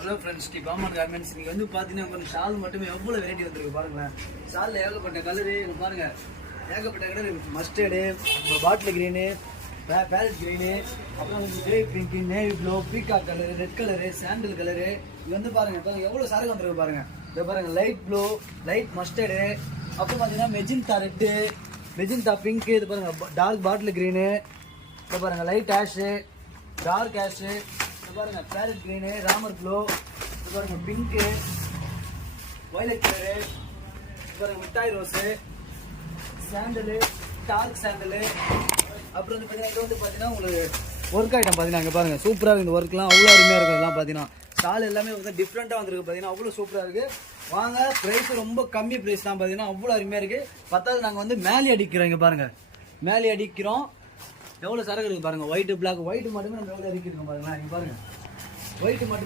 Hello friends, Pamban garments. நீங்கள் வந்து பார்த்தீங்கன்னா கொஞ்சம் ஷால் மட்டுமே எவ்வளோ வெரைட்டி வந்துருக்கு பாருங்களேன். ஷாலில் ஏகப்பட்ட கலரு பாருங்கள், ஏகப்பட்ட colour. Mustard, bottle green, parrot green, அப்புறம் வந்து grey pink, navy blue, peacock colour, red colour, sandal colour. இது வந்து பாருங்கள் எவ்வளோ சரக்கு வந்துருக்கு பாருங்கள். இதை பாருங்கள், லைட் ப்ளூ, லைட் மஸ்டர்டு, அப்புறம் பார்த்தீங்கன்னா மெஜின்தா ரெட்டு, மெஜின்தா பிங்க்கு. இது பாருங்கள் டார்க் பாட்டில் க்ரீனு. இதை பாருங்கள் லைட் ஆஷு, டார்க் ஆஷு. பாருங்க பேரட் கிரீனு, ராமர் ப்ளூ. இது பாருங்க பிங்க்கு, வயலட் கலரு. இது பாருங்க மிட்டாய் ரோஸு, சாண்டலு, டார்க் சாண்டலு. அப்புறம் வந்து பார்த்தீங்கன்னா இது வந்து பார்த்தீங்கன்னா உங்களுக்கு ஒர்க் ஐட்டம் பார்த்தீங்கன்னா இங்கே பாருங்கள் சூப்பராக இருக்குது. இந்த ஒர்க்லாம் அவ்வளோ அருமையாக இருக்குது. இதெல்லாம் பார்த்தீங்கன்னா ஸ்டால் எல்லாமே வந்து டிஃப்ரெண்ட்டாக வந்துருக்கு. பார்த்தீங்கன்னா அவ்வளோ சூப்பராக இருக்குது. வாங்க, ப்ரைஸ் ரொம்ப கம்மி ப்ரைஸ் தான். பார்த்தீங்கன்னா அவ்வளோ அருமையாக இருக்குது. பத்தாவது நாங்கள் வந்து மேலே அடிக்கிறோம். இங்கே பாருங்கள் மேலே அடிக்கிறோம். எவ்வளோ சரக்கு இருக்குது பாருங்கள். ஒயிட்டு பிளாக், ஒயிட்டு மட்டுமே நம்ம எவ்வளோ அடிக்கிறோம் பாருங்களா. இங்கே பாருங்கள் ஒயிட்டு மட்டும்